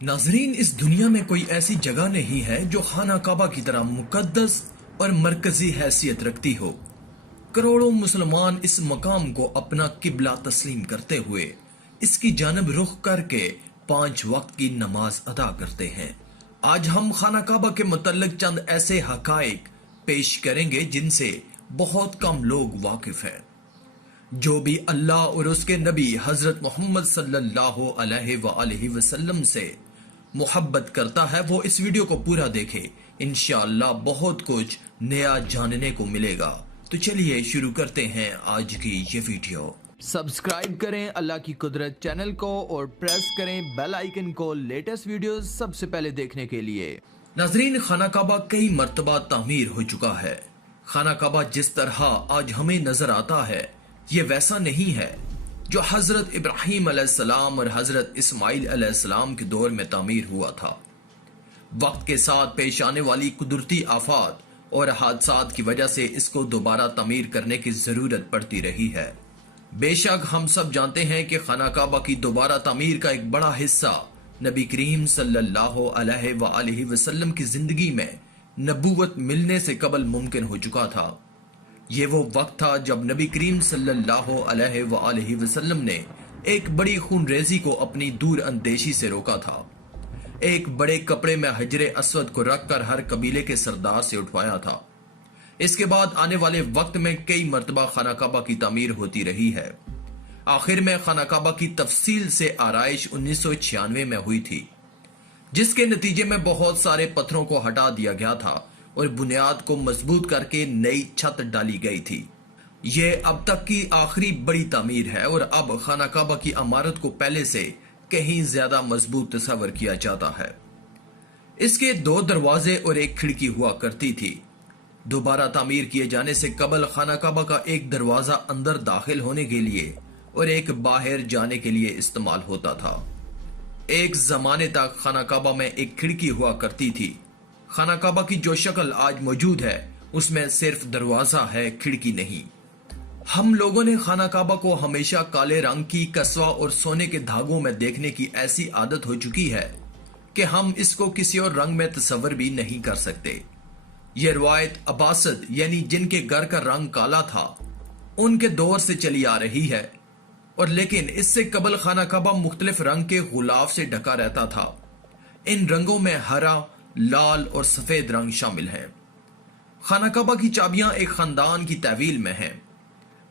नाजरीन, इस दुनिया में कोई ऐसी जगह नहीं है जो खाना काबा की तरह मुकद्दस और मरकजी हैसियत रखती हो। करोड़ों मुसलमान इस मकाम को अपना किबला तस्लीम करते हुए इसकी जानब रुख करके 5 वक्त की नमाज अदा करते हैं। आज हम खाना काबा के मुतल्लिक चंद ऐसे हकाइक पेश करेंगे जिनसे बहुत कम लोग वाकिफ हैं। जो भी अल्लाह और उसके नबी हजरत मोहम्मद सल्लल्लाहु अलैहि वसल्लम से मोहब्बत करता है वो इस वीडियो को पूरा देखे। इंशाअल्लाह बहुत कुछ नया जानने को मिलेगा। तो चलिए शुरू करते हैं आज की ये वीडियो। सब्सक्राइब करें अल्लाह की कुदरत चैनल को और प्रेस करें बेल आइकन को लेटेस्ट वीडियोस सबसे पहले देखने के लिए। नाजरीन, खाना काबा कई मर्तबा तामीर हो चुका है। खाना काबा जिस तरह आज हमें नजर आता है ये वैसा नहीं है जो हजरत इब्राहिम अलैहिस्सलाम और हजरत इस्माइल अलैहिस्सलाम के दौर में तामीर हुआ था। वक्त के साथ पेश आने वाली कुदरती आफात और हादसात की वजह से इसको दोबारा तामीर करने की जरूरत पड़ती रही है। बेशक हम सब जानते हैं कि खाना काबा की दोबारा तामीर का एक बड़ा हिस्सा नबी करीम सल्लल्लाहु अलैहि वसल्लम की जिंदगी में नबूवत मिलने से कबल मुमकिन हो चुका था। ये वो वक्त था जब नबी करीम सल्लल्लाहु अलैहि वसल्लम ने एक बड़ी खूनरेजी को अपनी दूर अंदेशी से रोका था। एक बड़े कपड़े में हजरे अस्वद को रखकर हर कबीले के सरदार से उठवाया था। इसके बाद आने वाले वक्त में कई मर्तबा खाना काबा की तामीर होती रही है। आखिर में खाना काबा की तफसील से आराइश 1996 में हुई थी, जिसके नतीजे में बहुत सारे पत्थरों को हटा दिया गया था और बुनियाद को मजबूत करके नई छत डाली गई थी। यह अब तक की आखिरी बड़ी तामीर है और अब खाना काबा की इमारत को पहले से कहीं ज्यादा मजबूत तस्वर किया जाता है। इसके 2 दरवाजे और एक खिड़की हुआ करती थी। दोबारा तामीर किए जाने से कबल खाना काबा का एक दरवाजा अंदर दाखिल होने के लिए और एक बाहर जाने के लिए इस्तेमाल होता था। एक जमाने तक खाना काबा में एक खिड़की हुआ करती थी। खाना काबा की जो शक्ल आज मौजूद है उसमें सिर्फ दरवाजा है, खिड़की नहीं। हम लोगों ने खाना काबा को हमेशा काले रंग की कस्वा और सोने के धागों में देखने की ऐसी आदत हो चुकी है कि हम इसको किसी और रंग में तस्वर भी नहीं कर सकते। यह रवायत अब्बासिद यानी जिनके घर का रंग काला था उनके दौर से चली आ रही है, और लेकिन इससे कबल खाना काबा मुख्तलिफ रंग के गुलाफ से ढका रहता था। इन रंगों में हरा, लाल और सफेद रंग शामिल हैं। खाना काबा की चाबियां एक खानदान की तहवील में हैं।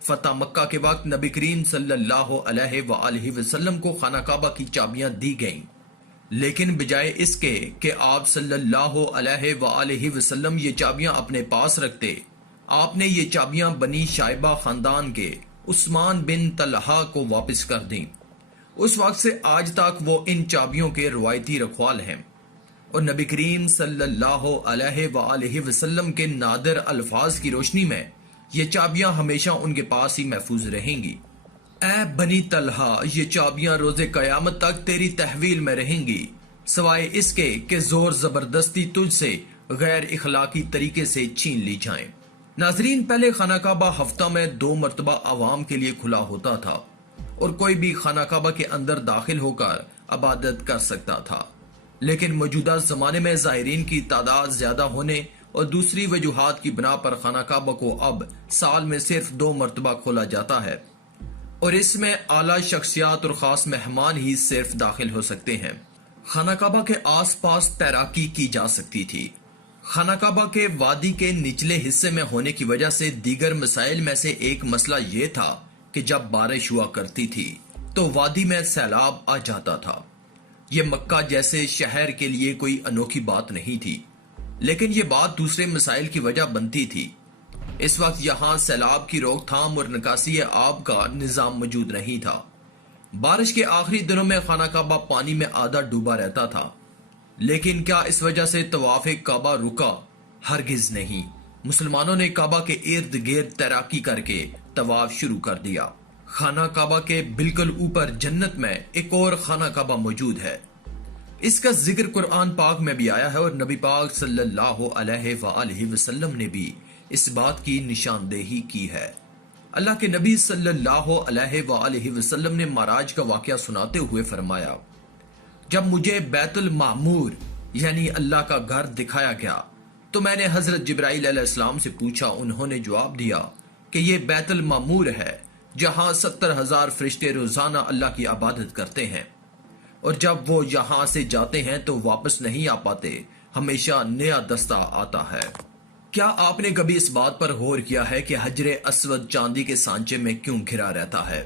फतह मक्का के वक्त नबी करीम सल्लल्लाहु अलैहि वसल्लम को खाना काबा की चाबियां दी गईं, लेकिन बजाय इसके कि आप सल्लल्लाहु अलैहि वसल्लम ये चाबियां अपने पास रखते, आपने ये चाबियां बनी शाइबा खानदान के उस्मान बिन तलहा को वापस कर दी। उस वक्त से आज तक वो इन चाबियों के रवायती रखवाल हैं और नबी करीम सल्लल्लाहु अलैहि वसल्लम के नादिर अल्फाज की रोशनी में ये चाबियां हमेशा उनके पास ही महफूज रहेंगी। ऐ बनी तलहा, ये चाबियां रोजे कयामत तक तेरी तहवील में रहेंगी, सवाए इसके कि जोर जबरदस्ती तुझसे गैर इखलाकी तरीके से छीन ली जाए। नाजरीन, पहले खाना काबा हफ्ता में 2 मरतबा आवाम के लिए खुला होता था और कोई भी खाना काबा के अंदर दाखिल होकर इबादत कर सकता था, लेकिन मौजूदा जमाने में ज़ाहिरीन की तादाद ज्यादा होने और दूसरी वजूहात की बिना पर खाना काबा को अब साल में सिर्फ 2 मरतबा खोला जाता है और इसमें आला शख्सियात और खास मेहमान ही सिर्फ दाखिल हो सकते हैं। खाना काबा के आस पास तैराकी की जा सकती थी। खाना काबा के वादी के निचले हिस्से में होने की वजह से दीगर मसाइल में से एक मसला ये था कि जब बारिश हुआ करती थी तो वादी में सैलाब आ जाता था। ये मक्का जैसे शहर के लिए कोई अनोखी बात नहीं थी, लेकिन ये बात दूसरे मसाइल की वजह बनती थी। इस वक्त यहाँ सैलाब की रोकथाम और निकासी आब का निजाम मौजूद नहीं था। बारिश के आखिरी दिनों में खाना काबा पानी में आधा डूबा रहता था, लेकिन क्या इस वजह से तवाफ काबा रुका? हरगिज नहीं। मुसलमानों ने काबा के इर्द गिर्द तैराकी करके तवाफ शुरू कर दिया। खाना काबा के बिल्कुल ऊपर जन्नत में एक और खाना काबा मौजूद है। इसका जिक्र कुरान पाक में भी आया है और नबी पाक सल्लल्लाहु अलैहि वसल्लम ने भी इस बात की निशानदेही की है। अल्लाह के नबी सल्लल्लाहु अलैहि वसल्लम ने माराज का वाकया सुनाते हुए फरमाया, جب مجھے بیت المعمور یعنی اللہ کا گھر دکھایا گیا تو میں نے حضرت جبرائیل علیہ السلام سے پوچھا. انہوں نے جواب دیا کہ یہ بیت المعمور ہے جہاں 70,000 فرشتے روزانہ اللہ کی عبادت کرتے ہیں، اور جب وہ یہاں سے جاتے ہیں تو واپس نہیں آ پاتے، ہمیشہ نیا دستہ آتا ہے. کیا آپ نے کبھی اس بات پر غور کیا ہے کہ حجر اسود چاندی کے سانچے میں کیوں گھرا رہتا ہے؟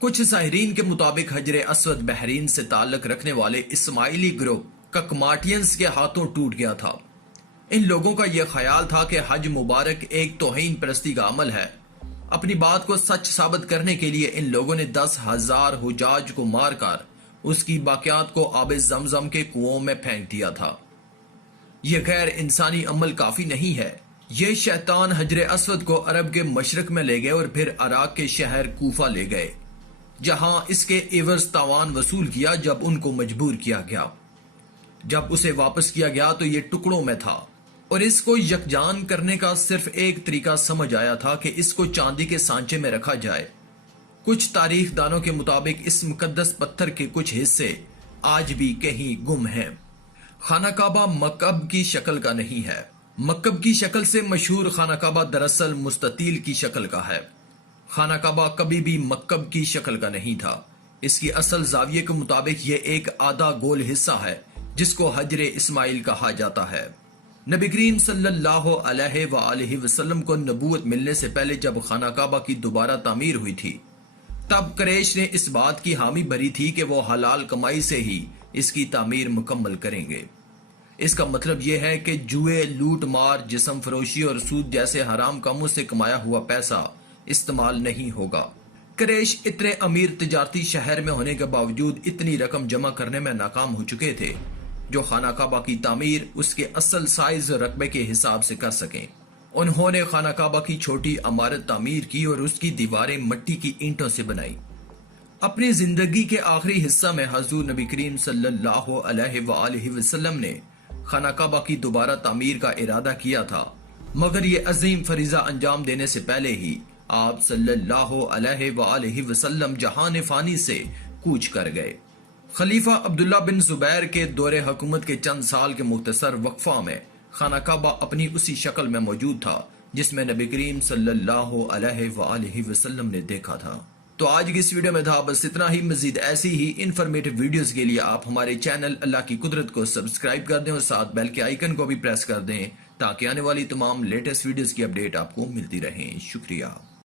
کچھ ساحرین کے مطابق حجر اسود بحرین سے تعلق رکھنے والے اسماعیلی گروپ ککماٹینز کے ہاتھوں ٹوٹ گیا تھا. ان لوگوں کا یہ خیال تھا کہ حج مبارک ایک توہین پرستی کا عمل ہے. اپنی بات کو سچ ثابت کرنے کے لیے ان لوگوں نے 10,000 حجاج کو مار کر اس کی باقیات کو آب زمزم کے کنووں میں پھینک دیا تھا. یہ غیر انسانی عمل کافی نہیں ہے. یہ شیطان حجر اسود کو عرب کے مشرق میں لے گئے اور پھر عراق کے شہر کوفہ لے گئے، جہاں اس کے عوض تاوان وصول کیا جب ان کو مجبور کیا گیا. جب اسے واپس کیا گیا تو یہ ٹکڑوں میں تھا، اور اس کو یکجان کرنے کا صرف ایک طریقہ سمجھ آیا تھا کہ اس کو چاندی کے سانچے میں رکھا جائے. کچھ تاریخ دانوں کے مطابق اس مقدس پتھر کے کچھ حصے آج بھی کہیں گم ہیں. خانہ کعبہ مکعب کی شکل کا نہیں ہے. مکعب کی شکل سے مشہور خانہ کعبہ دراصل مستطیل کی شکل کا ہے. خانہ کعبہ کبھی بھی مکعب کی شکل کا نہیں تھا. اس کی اصل زاویے کے مطابق یہ ایک آدھا گول حصہ ہے جس کو حجر اسماعیل کہا جاتا ہے. نبی کریم صلی اللہ علیہ وآلہ وسلم کو نبوت ملنے سے پہلے جب خانہ کعبہ کی دوبارہ تعمیر ہوئی تھی تب قریش نے اس بات کی حامی بھری تھی کہ وہ حلال کمائی سے ہی اس کی تعمیر مکمل کریں گے. اس کا مطلب یہ ہے کہ جوئے، لوٹ مار، جسم فروشی اور سود جیسے حرام کاموں سے کمایا ہوا پیسہ استعمال نہیں ہوگا. قریش اتنے امیر تجارتی شہر میں ہونے کے باوجود اتنی رقم جمع کرنے میں ناکام ہو چکے تھے جو خانہ کعبہ کی تعمیر اس کے اصل سائز اور رقبے کے حساب سے کر سکیں. انہوں نے خانہ کعبہ کی چھوٹی عمارت تعمیر کی اور اس کی دیواریں مٹی کی اینٹوں سے بنائی. اپنی زندگی کے آخری حصہ میں حضور نبی کریم صلی اللہ علیہ وآلہ وسلم نے خانہ کعبہ کی دوبارہ تعمیر کا ارادہ کیا تھا، مگر یہ عظیم فریضہ انجام دینے سے پہلے ہی آپ صلی اللہ علیہ وآلہ وسلم جہان فانی سے کوچ کر گئے. خلیفہ عبداللہ بن زبیر کے دور حکومت کے چند سال کے مختصر وقفہ میں خانہ کعبہ اپنی اسی شکل میں موجود تھا جس میں نبی کریم صلی اللہ علیہ وآلہ وسلم نے دیکھا تھا. تو آج کی اس ویڈیو میں تھا بس اتنا ہی. مزید ایسی ہی انفارمیٹیو ویڈیوز کے لیے آپ ہمارے چینل اللہ کی قدرت کو سبسکرائب کر دیں اور ساتھ بیل کے آئیکن کو بھی پریس کر دیں تاکہ آنے والی تمام لیٹسٹ ویڈیوز کی اپڈیٹ آپ کو ملتی رہیں. شکریہ.